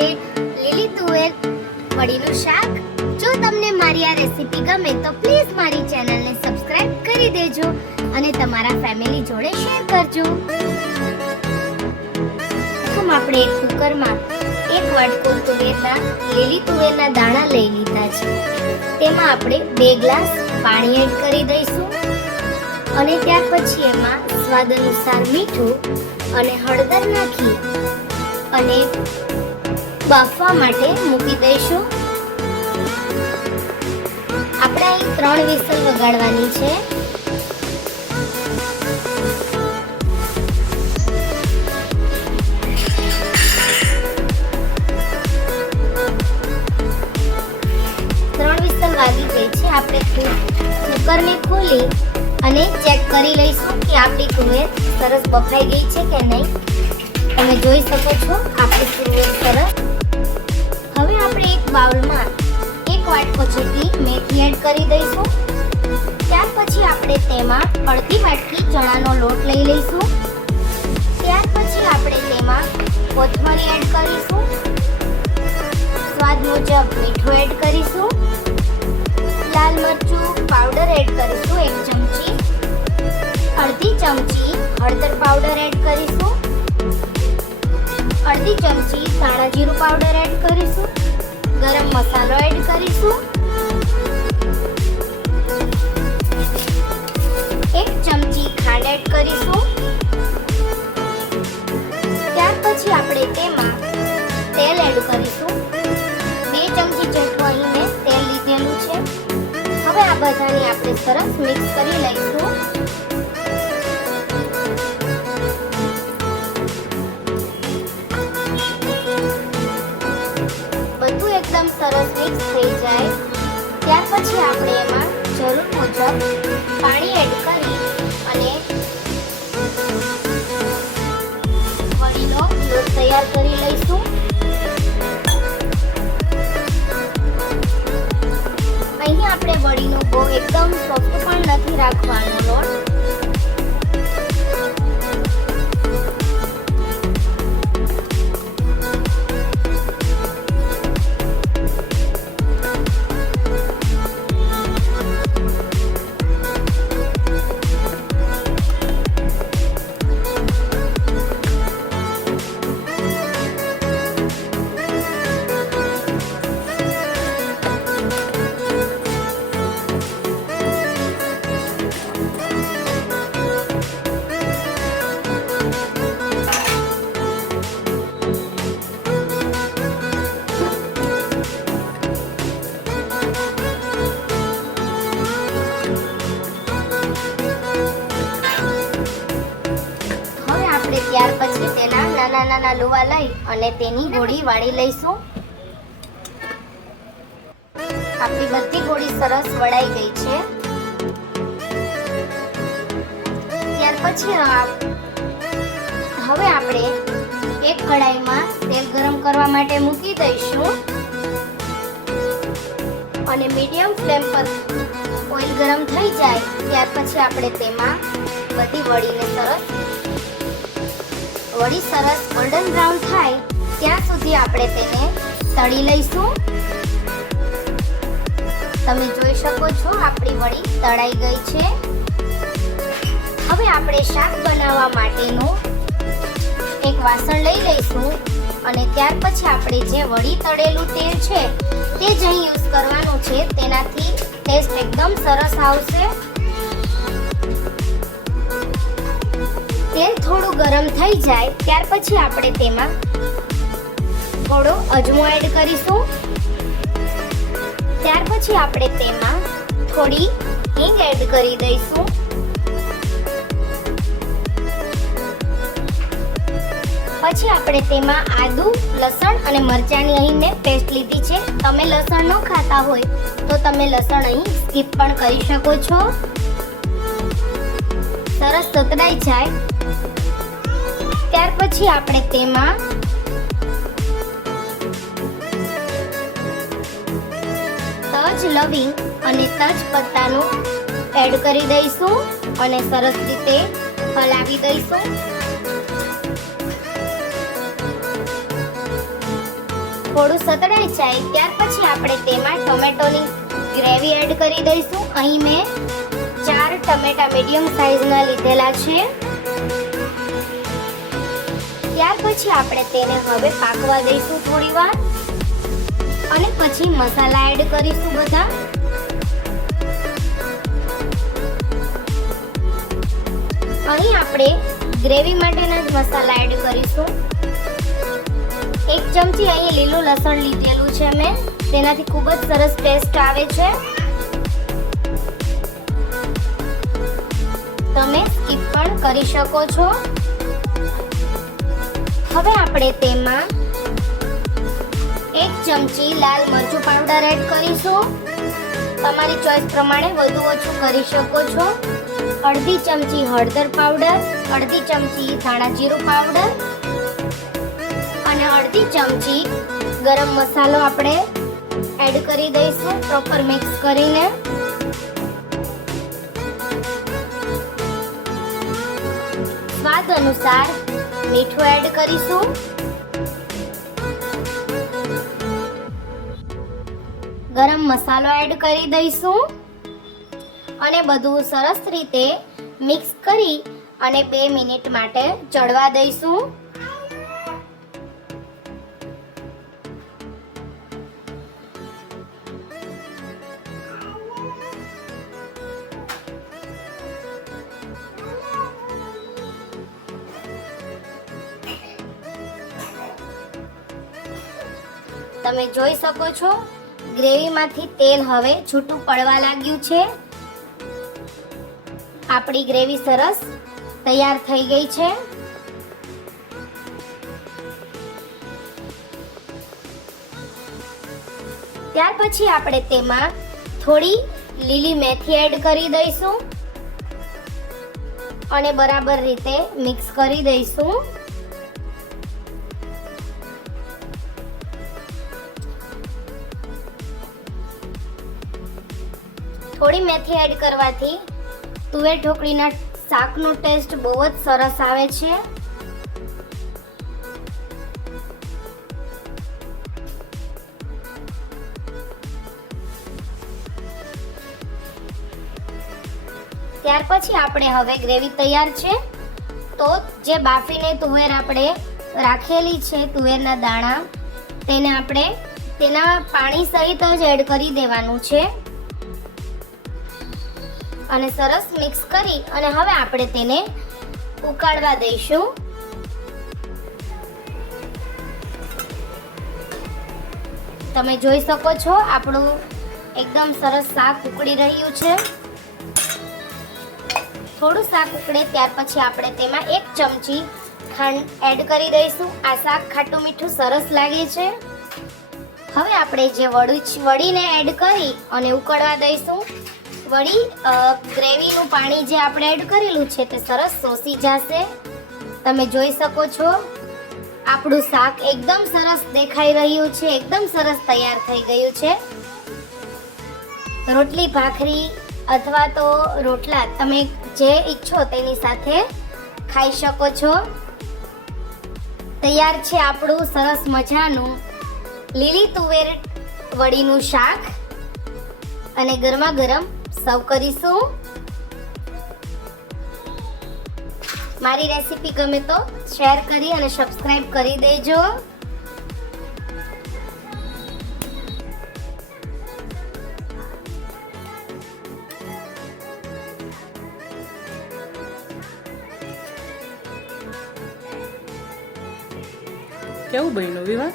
છીએ લીલી તુવેર વડીનું શાક. જો તમને મારી આ રેસીપી ગમે તો પ્લીઝ મારી ચેનલને સબસ્ક્રાઇબ કરી દેજો અને તમારા ફેમિલી જોડે શેર કરજો. આપણે એક કુકરમાં એક વાટકો લીલી તુવેરના દાણા લઈ લીધા છે. તેમાં આપણે 2 ગ્લાસ પાણી એડ કરી દઈશું અને ત્યાર પછી એમાં સ્વાદ અનુસાર મીઠું અને હળદર નાખી અને બાફવા માટે મૂકી દઈશું. આપણે અહીં 3 વિસલ વગાડવાની છે. વાગી ગઈ છે. આપણે કુકરને ખોલી અને ચેક કરી લઈશું કે આપણી તુવેર સરસ બફાઈ ગઈ છે કે નહીં. તમે જોઈ શકો છો આપણી તુવેર સરસ. હવે આપણે એક બાઉલમાં 1 વાટકો જેટલી મેથી એડ કરી દઈશું. ત્યાર પછી આપણે તેમાં અડધી વાટકી ચણાનો લોટ લઈ લઈશું. ત્યાર પછી આપણે તેમાં કોથમરી એડ કરીશું. સ્વાદ મુજબ મીઠું એડ કરીશું. લાલ મરચું પાવડર એડ કરીશું 1 ચમચી. અડધી ચમચી હળદર પાવડર એડ કરીશું. અડધી ચમચી ધાણા જીરું પાવડર એડ કરીશું. ગરમ મસાલો એડ કરીશું. 1 ચમચી ખાંડ એડ કરીશું. ત્યાર પછી આપણે તેમાં તેલ એડ કરીશું. 2 ચમચી જેટલું અહીં મેં તેલ લીધેલું છે. હવે આ બધાને આપણે સરસ મિક્સ કરી લઈશું. બધું એકદમ સરસ મિક્સ થઈ જાય ત્યાર પછી આપણે એમાં જરૂર મુજબ પાણી એડ કરી અને વડીનો લોટ તૈયાર કરી લઈશું. અહીંયા આપણે વડીનો બહુ એકદમ સોફ્ટ પણ નથી રાખવાનો લોટ. ત્યાર પછી તેના નાના નાના લુવા લઈ અને તેની ગોળી વાળી લઈશું. આપણી બધી ગોળી સરસ વળાઈ ગઈ છે. ત્યાર પછી હવે આપણે એક કઢાઈમાં તેલ ગરમ કરવા માટે મૂકી દઈશું અને મીડિયમ ફ્લેમ પર ઓઇલ ગરમ થઈ જાય ત્યાર પછી આપણે તેમાં બધી વડી સરસ ગોલ્ડન બ્રાઉન થાય ત્યાં સુધી આપણે તેને તળી લઈશું. તમે જોઈ શકો છો આપણી વડી તળાઈ ગઈ છે. હવે આપણે શાક બનાવવા માટેનું એક વાસણ લઈ લઈશું અને ત્યાર પછી આપણે જે વડી તળેલું તેલ છે તે જ અહીં યુઝ કરવાનું છે. તેનાથી ટેસ્ટ એકદમ સરસ આવશે. તેલ થોડું ગરમ થઈ જાય ત્યાર પછી આપણે તેમાં થોડો અજમો એડ કરીશું. ત્યાર પછી આપણે તેમાં થોડી હિંગ એડ કરી દઈશું. પછી આપણે તેમાં આદુ, લસણ અને મરચાંની અહીં મેં પેસ્ટ લીધી છે. તમે લસણ ન ખાતા હોય તો તમે લસણ અહીં સ્કીપ પણ કરી શકો છો. સરસ સતળાઈ જાય ત્યાર પછી આપણે તેમાં તજ, લવિંગ અને તેજ પત્તાનું એડ કરી દઈશું અને સરસ રીતે હલાવી દઈશું. થોડું સતળાઈ જાય ત્યાર પછી આપણે તેમાં ટોમેટોની ગ્રેવી એડ કરી દઈશું. અહીં મેં 4 ટમેટા મીડિયમ સાઈઝના લીધેલા છે. ત્યાર પછી આપણે તેને હવે પાકવા દઈશું થોડી વાર અને પછી મસાલા એડ કરીશું બધા. અહીં આપણે ગ્રેવી માટેના જ મસાલા એડ કરીશું. 1 ચમચી અહીં લીલું લસણ લીધેલું છે મેં, તેનાથી ખૂબ જ સરસ ટેસ્ટ આવે છે. તમે સ્કીપ પણ કરી શકો છો. હવે આપણે તેમાં 1 ચમચી લાલ મરચું પાવડર એડ કરીશું. તમારી ચોઈસ પ્રમાણે વધુ ઓછું કરી શકો છો. અડધી ચમચી હળદર પાવડર, અડધી ચમચી ધાણા જીરું પાવડર અને અડધી ચમચી ગરમ મસાલો આપણે એડ કરી દઈશું પ્રોપર મિક્સ કરીને. સ્વાદ અનુસાર મીઠું એડ કરીશું. ગરમ મસાલો એડ કરી દઈશું અને બધું સરસ રીતે મિક્સ કરી અને 2 મિનિટ માટે ચડવા દઈશું. તમે જોઈ શકો છો ગ્રેવીમાંથી તેલ હવે છૂટું પડવા લાગ્યું છે. આપણી ગ્રેવી સરસ તૈયાર થઈ ગઈ છે. ત્યાર પછી આપણે તેમાં થોડી લીલી મેથી એડ કરી દઈશું અને બરાબર રીતે મિક્સ કરી દઈશું. થોડી મેથી એડ કરવાથી તુવેર ઢોકળીના શાકનો ટેસ્ટ બહુ જ સરસ આવે છે. ત્યાર પછી આપણે હવે ગ્રેવી તૈયાર છે તો જે બાફીને તુવેર આપણે રાખેલી છે, તુવેરના દાણા, તેને આપણે તેના પાણી સહિત જ એડ કરી દેવાનું છે અને સરસ મિક્સ કરી અને હવે આપણે તેને ઉકાળવા દઈશું. તમે જોઈ શકો છો આપણું એકદમ સરસ શાક ઉકળી રહ્યું છે. થોડું શાક ઉકળે ત્યાર પછી આપણે તેમાં 1 ચમચી ખાંડ એડ કરી દઈશું. આ શાક ખાટું મીઠું સરસ લાગે છે. હવે આપણે જે વડીને એડ કરી અને ઉકળવા દઈશું. વળી ગ્રેવીનું પાણી જે આપણે એડ કરેલું છે તે સરસ શોષી જશે. તમે જોઈ શકો છો આપણું શાક એકદમ સરસ દેખાઈ રહ્યું છે, એકદમ સરસ તૈયાર થઈ ગયું છે. રોટલી, ભાખરી અથવા તો રોટલા તમે જે ઈચ્છો તેની સાથે ખાઈ શકો છો. તૈયાર છે આપણું સરસ મજાનું લીલી તુવેર વડીનું શાક અને ગરમા ગરમ સર્વ કરીશું. મારી રેસીપી ગમે તો શેર કરી અને સબસ્ક્રાઇબ કરી દેજો. કેવું બન્યું વિવાહ?